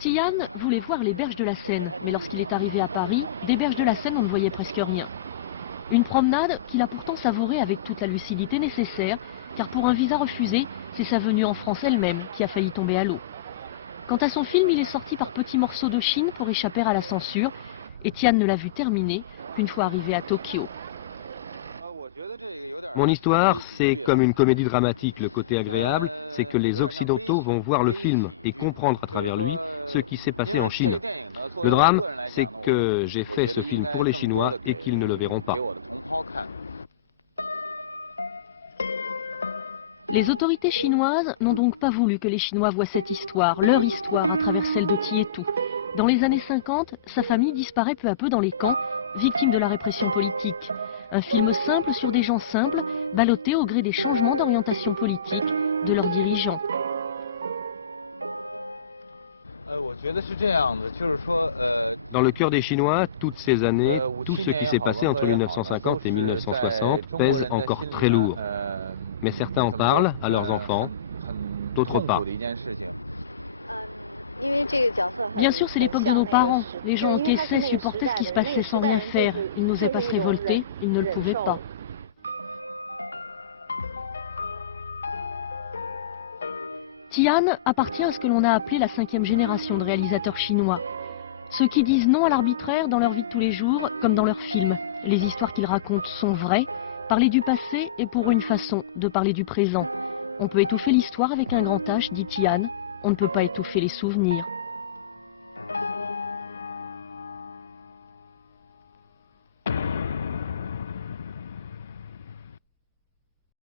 Tian voulait voir les berges de la Seine, mais lorsqu'il est arrivé à Paris, des berges de la Seine on ne voyait presque rien. Une promenade qu'il a pourtant savourée avec toute la lucidité nécessaire, car pour un visa refusé, c'est sa venue en France elle-même qui a failli tomber à l'eau. Quant à son film, il est sorti par petits morceaux de Chine pour échapper à la censure, et Tian ne l'a vu terminer qu'une fois arrivé à Tokyo. Mon histoire, c'est comme une comédie dramatique. Le côté agréable, c'est que les Occidentaux vont voir le film et comprendre à travers lui ce qui s'est passé en Chine. Le drame, c'est que j'ai fait ce film pour les Chinois et qu'ils ne le verront pas. Les autorités chinoises n'ont donc pas voulu que les Chinois voient cette histoire, leur histoire, à travers celle de Tietou. Dans les années 50, sa famille disparaît peu à peu dans les camps, victime de la répression politique. Un film simple sur des gens simples, ballottés au gré des changements d'orientation politique de leurs dirigeants. Dans le cœur des Chinois, toutes ces années, tout ce qui s'est passé entre 1950 et 1960 pèse encore très lourd. Mais certains en parlent à leurs enfants, d'autres pas. Bien sûr, c'est l'époque de nos parents. Les gens encaissaient, supportaient ce qui se passait sans rien faire. Ils n'osaient pas se révolter, ils ne le pouvaient pas. Tian appartient à ce que l'on a appelé la 5e génération de réalisateurs chinois. Ceux qui disent non à l'arbitraire dans leur vie de tous les jours, comme dans leurs films. Les histoires qu'ils racontent sont vraies. Parler du passé est pour eux une façon de parler du présent. On peut étouffer l'histoire avec un grand H, dit Tian. On ne peut pas étouffer les souvenirs.